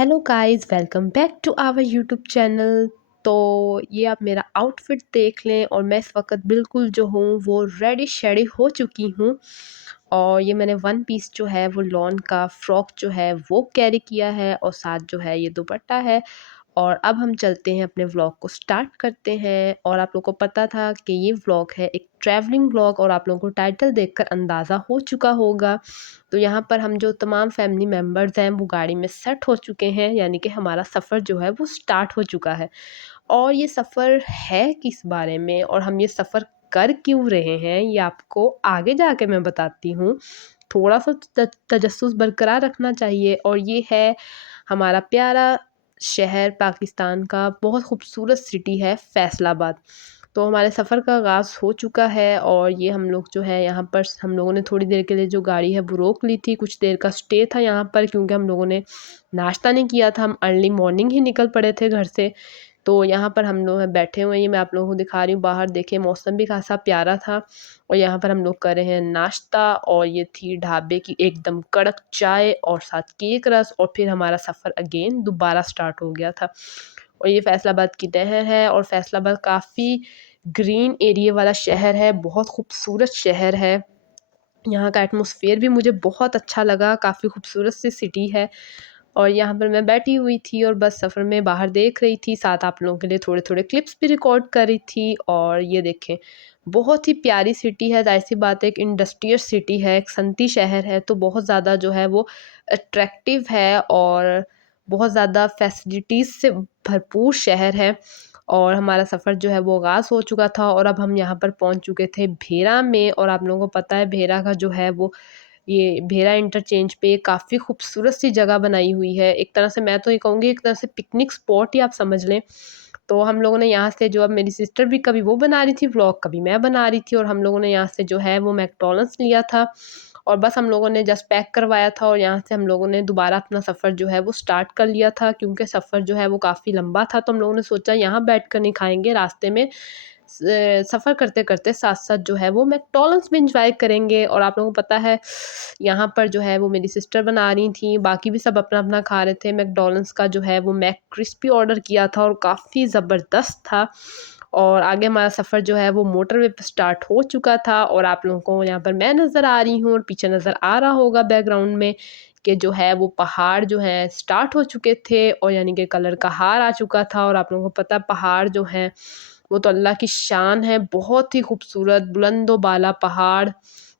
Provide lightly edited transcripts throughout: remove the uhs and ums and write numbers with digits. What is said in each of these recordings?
Hello guys, welcome back to our YouTube channel. तो ये आप मेरा आउटफिट देख लें और मैं इस वक्त बिल्कुल जो हूँ वो रेडी शेडी हो चुकी हूँ। और ये मैंने वन पीस जो है वो लॉन का फ्रॉक जो है वो कैरी किया है और साथ जो है ये दुपट्टा है। और अब हम चलते हैं अपने व्लॉग को स्टार्ट करते हैं। और आप लोगों को पता था कि ये व्लॉग है एक ट्रैवलिंग व्लॉग और आप लोगों को टाइटल देखकर अंदाज़ा हो चुका होगा। तो यहाँ पर हम जो तमाम फैमिली मेम्बर्स हैं वो गाड़ी में सेट हो चुके हैं, यानी कि हमारा सफ़र जो है वो स्टार्ट हो चुका है। और ये सफ़र है किस बारे में और हम ये सफ़र कर क्यों रहे हैं ये आपको आगे जाके मैं बताती हूँ। थोड़ा सा तजस्सुस बरकरार रखना चाहिए। और ये है हमारा प्यारा शहर, पाकिस्तान का बहुत खूबसूरत सिटी है फैसलाबाद। तो हमारे सफ़र का आगाज़ हो चुका है और ये हम लोग जो है यहाँ पर हम लोगों ने थोड़ी देर के लिए जो गाड़ी है वो रोक ली थी। कुछ देर का स्टे था यहाँ पर क्योंकि हम लोगों ने नाश्ता नहीं किया था, हम अर्ली मॉर्निंग ही निकल पड़े थे घर से। तो यहाँ पर हम लोग बैठे हुए हैं, मैं आप लोगों को दिखा रही हूँ बाहर। देखिए मौसम भी खासा प्यारा था और यहाँ पर हम लोग कर रहे हैं नाश्ता। और ये थी ढाबे की एकदम कड़क चाय और साथ केक रस। और फिर हमारा सफ़र अगेन दोबारा स्टार्ट हो गया था। और ये फैसलाबाद की नहर है और फैसलाबाद काफ़ी ग्रीन एरिया वाला शहर है, बहुत खूबसूरत शहर है। यहाँ का एटमॉस्फेयर भी मुझे बहुत अच्छा लगा, काफ़ी खूबसूरत सी सिटी है। और यहाँ पर मैं बैठी हुई थी और बस सफ़र में बाहर देख रही थी, साथ आप लोगों के लिए थोड़े-थोड़े क्लिप्स भी रिकॉर्ड कर रही थी। और ये देखें, बहुत ही प्यारी सिटी है, ज़ाहिर-सी बात है एक इंडस्ट्रियल सिटी है, एक सनती शहर है, तो बहुत ज़्यादा जो है वो अट्रैक्टिव है और बहुत ज़्यादा फैसिलिटीज़ से भरपूर शहर है। और हमारा सफ़र जो है वो आगाज़ हो चुका था और अब हम यहाँ पर पहुँच चुके थे भेरा में। और आप लोगों को पता है भेरा का जो है वो ये भेरा इंटरचेंज पे काफ़ी खूबसूरत सी जगह बनाई हुई है। एक तरह से मैं तो ये कहूँगी एक तरह से पिकनिक स्पॉट ही आप समझ लें। तो हम लोगों ने यहाँ से जो अब मेरी सिस्टर भी कभी वो बना रही थी व्लॉग, कभी मैं बना रही थी और हम लोगों ने यहाँ से जो है वो मैकडॉनल्ड्स लिया था। और बस हम लोगों ने जस्ट पैक करवाया था और यहाँ से हम लोगों ने दोबारा अपना सफ़र जो है वो स्टार्ट कर लिया था क्योंकि सफ़र जो है वो काफ़ी लंबा था। तो हम लोगों ने सोचा यहाँ बैठकर नहीं खाएँगे, रास्ते में सफ़र करते-करते साथ-साथ जो है वो मैकडॉनल्ड्स भी एन्जॉय करेंगे। और आप लोगों को पता है यहाँ पर जो है वो मेरी सिस्टर बना रही थी, बाकी भी सब अपना-अपना खा रहे थे। मैकडॉनल्ड्स का जो है वो मैक क्रिस्पी ऑर्डर किया था और काफ़ी ज़बरदस्त था। और आगे हमारा सफ़र जो है वो मोटरवे पे स्टार्ट हो चुका था और आप लोगों को यहाँ पर मैं नज़र आ रही हूँ और पीछे नज़र आ रहा होगा बैकग्राउंड में कि जो है वो पहाड़ जो हैं स्टार्ट हो चुके थे और यानी कि कलर का हार आ चुका था। और आप लोगों को पता है पहाड़ जो हैं वो तो अल्लाह की शान है, बहुत ही खूबसूरत बुलंद-ओ-बाला पहाड़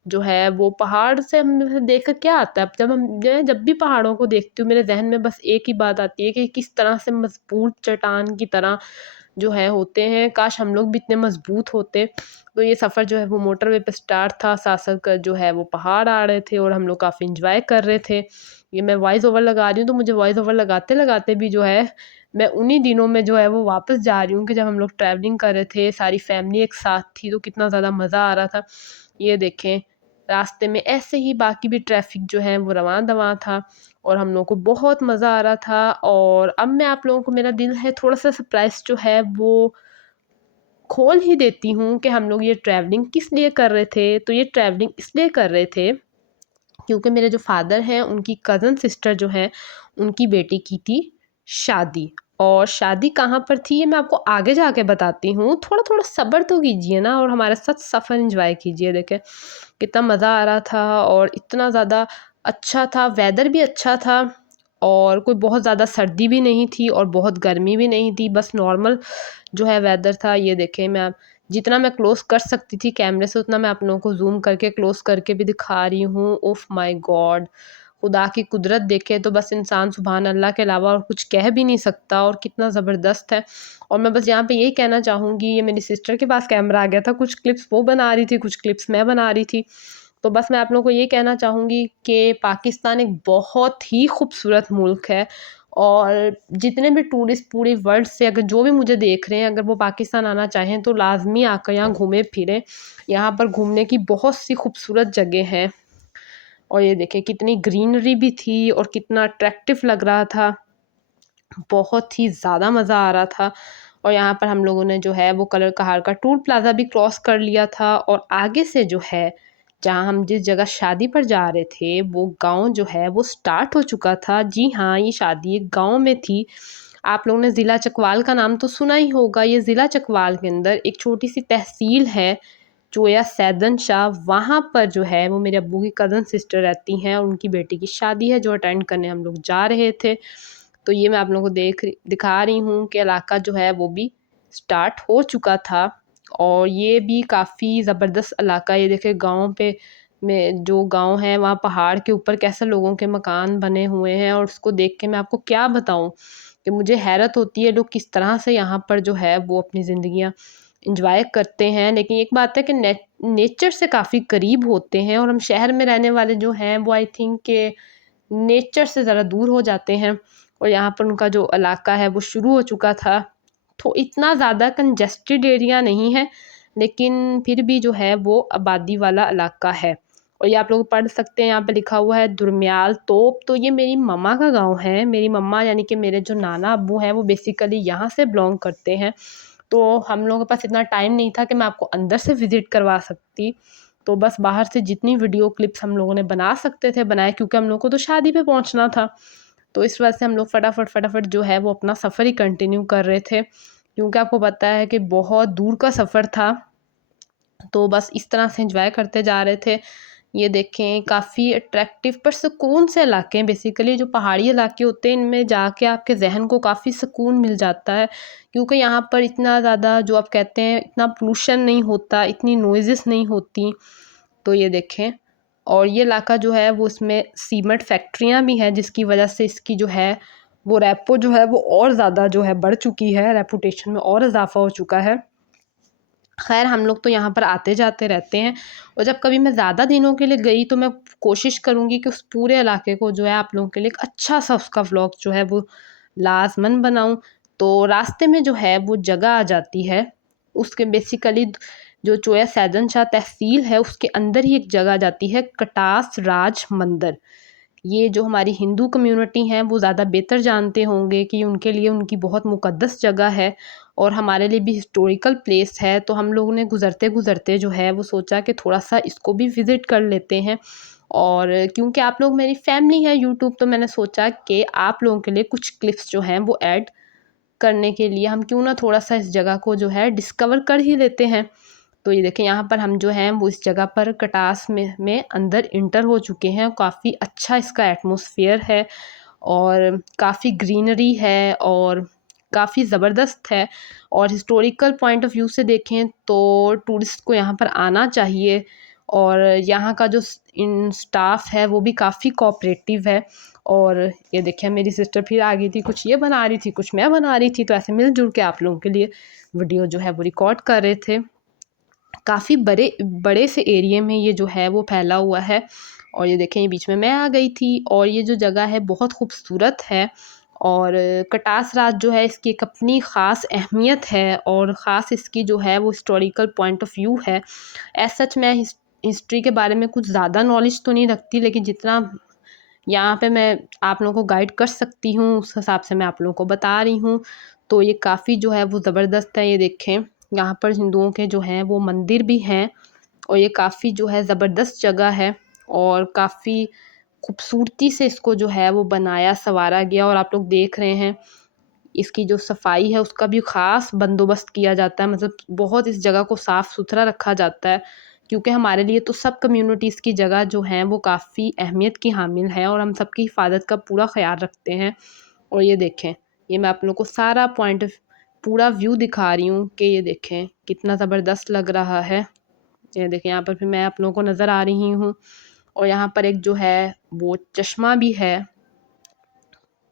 जो है वो पहाड़ से हम देख कर क्या आता है, जब हम मैं जब भी पहाड़ों को देखती हूँ मेरे ज़हन में बस एक ही बात आती है कि किस तरह से मज़बूत चट्टान की तरह जो है होते हैं, काश हम लोग भी इतने मज़बूत होते। तो ये सफ़र जो है वो मोटरवे पे स्टार्ट था, साथ-साथ का जो है वो पहाड़ आ रहे थे और हम लोग काफ़ी एन्जॉय कर रहे थे। ये मैं वॉइस ओवर लगा रही हूँ तो मुझे वॉइस ओवर लगाते-लगाते भी जो है मैं उन्हीं दिनों में जो है वो वापस जा रही हूँ कि जब हम लोग ट्रैवलिंग कर रहे थे, सारी फैमिली एक साथ थी तो कितना ज़्यादा मज़ा आ रहा था। ये देखें, रास्ते में ऐसे ही बाकी भी ट्रैफ़िक जो है वो रवां-दवां था और हम लोगों को बहुत मज़ा आ रहा था। और अब मैं आप लोगों को मेरा दिल है थोड़ा-सा सरप्राइज़ जो है वो खोल ही देती हूँ कि हम लोग ये ट्रैवलिंग किस लिए कर रहे थे। तो ये ट्रैवलिंग इसलिए कर रहे थे क्योंकि मेरे जो फ़ादर हैं उनकी कज़न सिस्टर जो है उनकी बेटी की थी शादी। और शादी कहाँ पर थी ये मैं आपको आगे जाके बताती हूँ, थोड़ा-थोड़ा सब्र तो कीजिए ना और हमारे साथ सफ़र एन्जॉय कीजिए। देखें कितना मज़ा आ रहा था और इतना ज़्यादा अच्छा था, वेदर भी अच्छा था और कोई बहुत ज़्यादा सर्दी भी नहीं थी और बहुत गर्मी भी नहीं थी, बस नॉर्मल जो है वेदर था। ये देखें मैं जितना मैं क्लोज़ कर सकती थी कैमरे से उतना मैं आप लोगों को ज़ूम करके क्लोज़ करके भी दिखा रही हूँ। उफ़ माय गॉड! खुदा की कुदरत देखे तो बस इंसान सुभान अल्लाह के अलावा और कुछ कह भी नहीं सकता और कितना ज़बरदस्त है। और मैं बस यहाँ पे यही कहना चाहूँगी, ये मेरी सिस्टर के पास कैमरा आ गया था, कुछ क्लिप्स वो बना रही थी, कुछ क्लिप्स मैं बना रही थी। तो बस मैं आप लोगों को ये कहना चाहूँगी कि पाकिस्तान एक बहुत ही खूबसूरत मुल्क है और जितने भी टूरिस्ट पूरे वर्ल्ड से अगर जो भी मुझे देख रहे हैं अगर वो पाकिस्तान आना चाहें तो लाज़मी आकर यहाँ घूमें-फिरें। यहाँ पर घूमने की बहुत सी खूबसूरत जगह हैं। और ये देखें कितनी ग्रीनरी भी थी और कितना अट्रैक्टिव लग रहा था। बहुत ही ज़्यादा मज़ा आ रहा था। और यहाँ पर हम लोगों ने जो है वो कलर कहार का टूल प्लाज़ा भी क्रॉस कर लिया था और आगे से जो है जहाँ हम जिस जगह शादी पर जा रहे थे वो गाँव जो है वो स्टार्ट हो चुका था। जी हाँ, ये शादी एक गाँव में थी। आप लोगों ने ज़िला चकवाल का नाम तो सुना ही होगा। ये ज़िला चकवाल के अंदर एक छोटी-सी तहसील है, चोया सैदन शाह। वहाँ पर जो है वो मेरे अब्बू की कज़न सिस्टर रहती हैं और उनकी बेटी की शादी है जो अटेंड करने हम लोग जा रहे थे। तो ये मैं आप लोगों को दिखा रही हूँ कि इलाका जो है वो भी स्टार्ट हो चुका था और ये भी काफ़ी ज़बरदस्त इलाका है। ये देखिए गाँव पे में जो गाँव है वहाँ पहाड़ के ऊपर कैसे लोगों के मकान बने हुए हैं और उसको देख के मैं आपको क्या बताऊँ कि मुझे हैरत होती है लोग किस तरह से यहाँ पर जो है वो अपनी ज़िंदगियाँ एंजॉय करते हैं। लेकिन एक बात है कि नेचर से काफ़ी करीब होते हैं और हम शहर में रहने वाले जो हैं वो आई थिंक के नेचर से ज़रा दूर हो जाते हैं और यहाँ पर उनका जो इलाका है वो शुरू हो चुका था। तो इतना ज़्यादा कंजेस्टेड एरिया नहीं है, लेकिन फिर भी जो है वो आबादी वाला इलाका है। और ये आप लोग पढ़ सकते हैं, यहाँ पे लिखा हुआ है दुरम्याल तोप। तो ये मेरी मम्मा का गाँव है। मेरी मम्मा यानी कि मेरे जो नाना अब्बू हैं वो बेसिकली यहाँ से बिलॉन्ग करते हैं। तो हम लोगों के पास इतना टाइम नहीं था कि मैं आपको अंदर से विज़िट करवा सकती। तो बस बाहर से जितनी वीडियो क्लिप्स हम लोगों ने बना सकते थे बनाए, क्योंकि हम लोगों को तो शादी पे पहुँचना था। तो इस वजह से हम लोग फटाफट जो है वो अपना सफ़र ही कंटिन्यू कर रहे थे, क्योंकि आपको पता है कि बहुत दूर का सफ़र था। तो बस इस तरह से एंजॉय करते जा रहे थे। ये देखें काफ़ी अट्रैक्टिव पर सुकून से इलाके हैं। बेसिकली जो पहाड़ी इलाके होते हैं इनमें जाके आपके ज़हन को काफ़ी सुकून मिल जाता है, क्योंकि यहाँ पर इतना ज़्यादा जो आप कहते हैं इतना पोल्यूशन नहीं होता, इतनी नॉइज़ेस नहीं होती। तो ये देखें, और ये इलाका जो है वो इसमें सीमेंट फैक्ट्रियाँ भी हैं जिसकी वजह से इसकी जो है वो रेपो जो है वो और ज़्यादा जो है बढ़ चुकी है, रेपुटेशन में और इज़ाफ़ा हो चुका है। ख़ैर हम लोग तो यहाँ पर आते-जाते रहते हैं और जब कभी मैं ज़्यादा दिनों के लिए गई तो मैं कोशिश करूँगी कि उस पूरे इलाके को जो है आप लोगों के लिए एक अच्छा-सा उसका व्लॉग जो है वो लाज़मन बनाऊँ। तो रास्ते में जो है वो जगह आ जाती है, उसके बेसिकली जो चोया सैदन शाह तहसील है उसके अंदर ही एक जगह आ जाती है कटास राज मंदिर। ये जो हमारी हिंदू कम्युनिटी हैं वो ज़्यादा बेहतर जानते होंगे कि उनके लिए उनकी बहुत मुक़द्दस जगह है और हमारे लिए भी हिस्टोरिकल प्लेस है। तो हम लोगों ने गुज़रते-गुज़रते जो है वो सोचा कि थोड़ा-सा इसको भी विज़िट कर लेते हैं। और क्योंकि आप लोग मेरी फैमिली है यूट्यूब, तो मैंने सोचा कि आप लोगों के लिए कुछ क्लिप्स जो हैं वो ऐड करने के लिए हम क्यों ना थोड़ा-सा इस जगह को जो है डिस्कवर कर ही लेते हैं। तो ये देखें यहाँ पर हम जो हैं वो इस जगह पर कटास में अंदर इंटर हो चुके हैं। काफ़ी अच्छा इसका एटमॉस्फेयर है और काफ़ी ग्रीनरी है और काफ़ी ज़बरदस्त है। और हिस्टोरिकल पॉइंट ऑफ व्यू से देखें तो टूरिस्ट को यहाँ पर आना चाहिए और यहाँ का जो स्टाफ है वो भी काफ़ी कोऑपरेटिव है। और ये देखिए मेरी सिस्टर फिर आ गई थी, कुछ ये बना रही थी, कुछ मैं बना रही थी, तो ऐसे मिल-जुल के आप लोगों के लिए वीडियो जो है वो रिकॉर्ड कर रहे थे। काफ़ी बड़े बड़े से एरिया में ये जो है वो फैला हुआ है। और ये देखें ये बीच में मैं आ गई थी और ये जो जगह है बहुत खूबसूरत है। और कटास राज जो है इसकी एक अपनी ख़ास अहमियत है और ख़ास इसकी जो है वो हिस्टोरिकल पॉइंट ऑफ व्यू है। एज़ सच मैं हिस्ट्री के बारे में कुछ ज़्यादा नॉलेज तो नहीं रखती, लेकिन जितना यहाँ पे मैं आप लोगों को गाइड कर सकती हूँ उस हिसाब से मैं आप लोगों को बता रही हूँ। तो ये काफ़ी जो है वो ज़बरदस्त है। ये देखें यहाँ पर हिंदुओं के जो हैं वो मंदिर भी हैं और ये काफ़ी जो है ज़बरदस्त जगह है और काफ़ी खूबसूरती से इसको जो है वो बनाया सँवारा गया। और आप लोग देख रहे हैं इसकी जो सफाई है उसका भी ख़ास बंदोबस्त किया जाता है, मतलब बहुत इस जगह को साफ़-सुथरा रखा जाता है, क्योंकि हमारे लिए तो सब कम्युनिटीज़ की जगह जो हैं वो काफ़ी अहमियत की हामिल हैं और हम सबकी हिफ़ाज़त का पूरा ख़्याल रखते हैं। और ये देखें, ये मैं आप लोगों को सारा पूरा व्यू दिखा रही हूँ कि ये देखें कितना ज़बरदस्त लग रहा है। ये देखें यहाँ पर फिर मैं आप लोगों को नज़र आ रही हूँ और यहाँ पर एक जो है वो चश्मा भी है,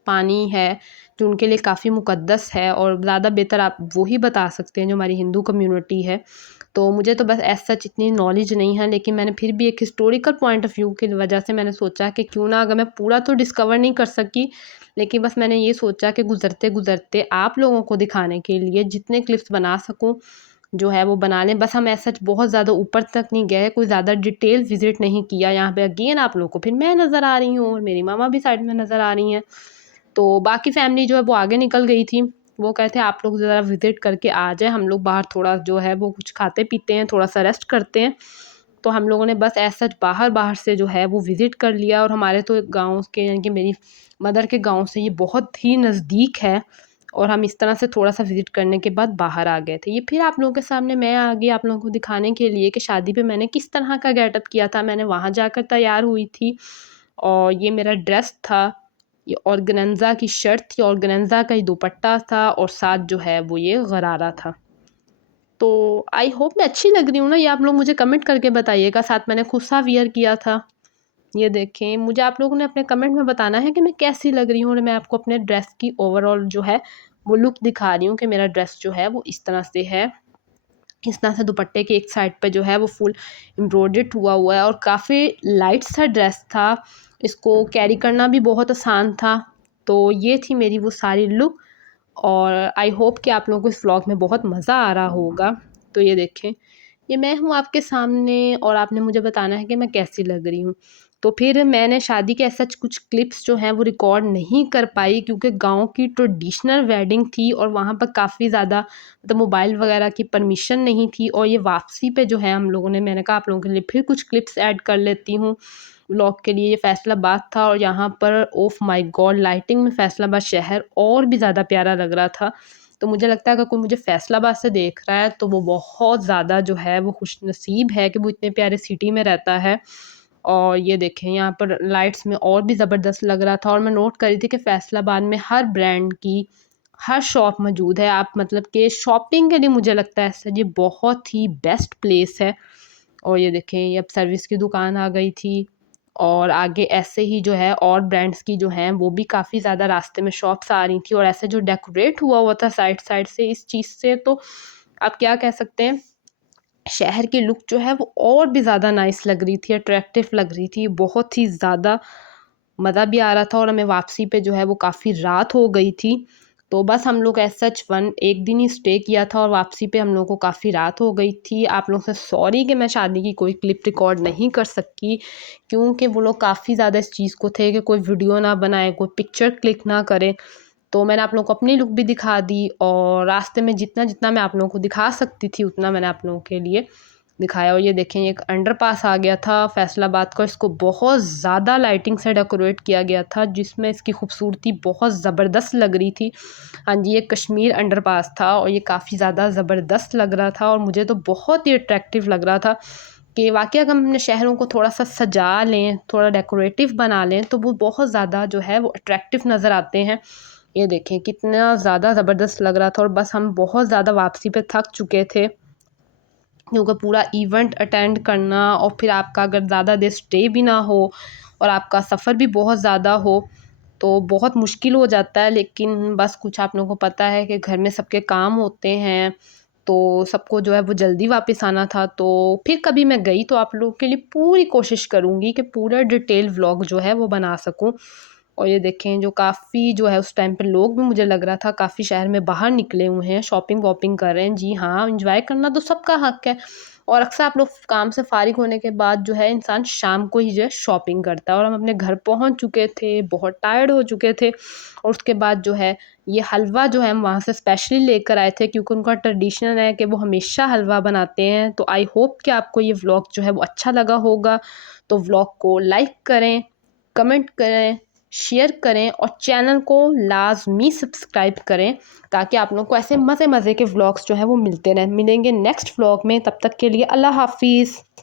पानी है, जो उनके लिए काफ़ी मुक़द्दस है और ज़्यादा बेहतर आप वो ही बता सकते हैं जो हमारी हिंदू कम्युनिटी है। तो मुझे तो बस एज़ सच इतनी नॉलेज नहीं है, लेकिन मैंने फिर भी एक हिस्टोरिकल पॉइंट ऑफ व्यू की वजह से मैंने सोचा कि क्यों ना, अगर मैं पूरा तो डिस्कवर नहीं कर सकी, लेकिन बस मैंने ये सोचा कि गुज़रते-गुज़रते आप लोगों को दिखाने के लिए जितने क्लिप्स बना सकूँ जो है वो बना लें। बस हम एज़ सच बहुत ज़्यादा ऊपर तक नहीं गए, कोई ज़्यादा डिटेल विज़िट नहीं किया। यहाँ पे अगेन आप लोगों को फिर मैं नज़र आ रही हूँ और मेरी मामा भी साइड में नज़र आ रही हैं। तो बाकी फैमिली जो है वो आगे निकल गई थी। वो कहे थे आप लोग ज़रा विज़िट करके आ जाएँ, हम लोग बाहर थोड़ा जो है वो कुछ खाते-पीते हैं, थोड़ा-सा रेस्ट करते हैं। तो हम लोगों ने बस ऐसा बाहर से जो है वो विज़िट कर लिया। और हमारे तो गाँव के यानी कि मेरी मदर के गाँव से ये बहुत ही नज़दीक है, और हम इस तरह से थोड़ा-सा विज़िट करने के बाद बाहर आ गए थे। ये फिर आप लोगों के सामने मैं आ गई आप लोगों को दिखाने के लिए कि शादी पे मैंने किस तरह का गेटअप किया था। मैंने वहाँ जाकर तैयार हुई थी, और ये मेरा ड्रेस था। ये ऑर्गेन्जा की शर्ट थी, ऑर्गेन्जा का ही दुपट्टा था, और साथ जो है वो ये गरारा था। तो आई होप मैं अच्छी लग रही हूँ ना? ये आप लोग मुझे कमेंट करके बताइएगा। साथ मैंने खुद सा वियर किया था। ये देखें, मुझे आप लोगों ने अपने कमेंट में बताना है कि मैं कैसी लग रही हूँ, और मैं आपको अपने ड्रेस की ओवरऑल जो है वो लुक दिखा रही हूँ कि मेरा ड्रेस जो है वो इस तरह से है। इस तरह से दुपट्टे के एक साइड पे जो है वो फुल एम्ब्रॉयडर्ड हुआ है, और काफ़ी लाइट सा ड्रेस था। इसको कैरी करना भी बहुत आसान था। तो ये थी मेरी वो सारी लुक, और आई होप कि आप लोगों को इस व्लॉग में बहुत मज़ा आ रहा होगा। तो ये देखें, ये मैं हूँ आपके सामने, और आपने मुझे बताना है कि मैं कैसी लग रही हूँ। तो फिर मैंने शादी के ऐसा कुछ क्लिप्स जो हैं वो रिकॉर्ड नहीं कर पाई, क्योंकि गाँव की ट्रेडिशनल वेडिंग थी, और वहाँ पर काफ़ी ज़्यादा मतलब मोबाइल वगैरह की परमिशन नहीं थी। और ये वापसी पे जो है हम लोगों ने, मैंने कहा आप लोगों के लिए फिर कुछ क्लिप्स ऐड कर लेती हूँ व्लॉग के लिए। ये फैसलाबाद था, और यहाँ पर ओफ माय गॉड लाइटिंग में फैसलाबाद शहर और भी ज़्यादा प्यारा लग रहा था। तो मुझे लगता है अगर कोई मुझे फैसलाबाद से देख रहा है तो वो बहुत ज़्यादा जो है वो खुशनसीब है कि वो इतने प्यारे सिटी में रहता है। और ये देखें, यहाँ पर लाइट्स में और भी ज़बरदस्त लग रहा था। और मैं नोट कर रही थी कि फैसलाबाद में हर ब्रांड की हर शॉप मौजूद है। आप मतलब कि शॉपिंग के लिए मुझे लगता है ऐसा ये बहुत ही बेस्ट प्लेस है। और ये देखें, ये अब सर्विस की दुकान आ गई थी, और आगे ऐसे ही जो है और ब्रांड्स की जो हैं वो भी काफ़ी ज़्यादा रास्ते में शॉप्स आ रही थी। और ऐसे जो डेकोरेट हुआ था साइड से इस चीज़ से, तो आप क्या कह सकते हैं, शहर की लुक जो है वो और भी ज़्यादा नाइस लग रही थी, अट्रैक्टिव लग रही थी। बहुत ही ज़्यादा मज़ा भी आ रहा था, और हमें वापसी पे जो है वो काफ़ी रात हो गई थी। तो बस हम लोग एज़ सच एक दिन ही स्टे किया था, और वापसी पे हम लोगों को काफ़ी रात हो गई थी। आप लोग से सॉरी कि मैं शादी की कोई क्लिप रिकॉर्ड नहीं कर सकी, क्योंकि वो लोग काफ़ी ज़्यादा इस चीज़ को थे कि कोई वीडियो ना बनाए, कोई पिक्चर क्लिक ना करे। तो मैंने आप लोगों को अपनी लुक भी दिखा दी, और रास्ते में जितना मैं आप लोगों को दिखा सकती थी उतना मैंने आप लोगों के लिए दिखाया। और ये देखें, एक अंडरपास आ गया था फैसलाबाद का, इसको बहुत ज़्यादा लाइटिंग से डेकोरेट किया गया था, जिसमें इसकी खूबसूरती बहुत ज़बरदस्त लग रही थी। हाँ जी, ये कश्मीर अंडरपास था, और ये काफ़ी ज़्यादा ज़बरदस्त लग रहा था, और मुझे तो बहुत ही अट्रैक्टिव लग रहा था कि वाकई अगर हम अपने शहरों को थोड़ा सा सजा लें, थोड़ा डेकोरेटिव बना लें, तो वो बहुत ज़्यादा जो है वो अट्रैक्टिव नज़र आते हैं। ये देखें, कितना ज़्यादा ज़बरदस्त लग रहा था। और बस हम बहुत ज़्यादा वापसी पे थक चुके थे, क्योंकि पूरा इवेंट अटेंड करना, और फिर आपका अगर ज़्यादा देर स्टे भी ना हो, और आपका सफ़र भी बहुत ज़्यादा हो, तो बहुत मुश्किल हो जाता है। लेकिन बस कुछ आप लोगों को पता है कि घर में सबके काम होते हैं, तो सबको जो है वो जल्दी वापस आना था। तो फिर कभी मैं गई तो आप लोगों के लिए पूरी कोशिश करूँगी कि पूरा डिटेल व्लॉग जो है वो बना सकूँ। और ये देखें, जो काफ़ी जो है उस टाइम पे लोग भी मुझे लग रहा था काफ़ी शहर में बाहर निकले हुए हैं, शॉपिंग वॉपिंग कर रहे हैं। जी हाँ, एंजॉय करना तो सबका हक है, और अक्सर आप लोग काम से फारिग होने के बाद जो है इंसान शाम को ही जो है शॉपिंग करता है। और हम अपने घर पहुंच चुके थे, बहुत टायर्ड हो चुके थे, और उसके बाद जो है ये हलवा जो है हम वहाँ से स्पेशली लेकर आए थे, क्योंकि उनका ट्रेडिशन है कि वो हमेशा हलवा बनाते हैं। तो आई होप कि आपको ये व्लॉग जो है वो अच्छा लगा होगा। तो व्लॉग को लाइक करें, कमेंट करें, शेयर करें, और चैनल को लाजमी सब्सक्राइब करें, ताकि आप लोग को ऐसे मज़े मज़े के व्लॉग्स जो है वो मिलते रहें। मिलेंगे नेक्स्ट व्लॉग में, तब तक के लिए अल्लाह हाफिज़।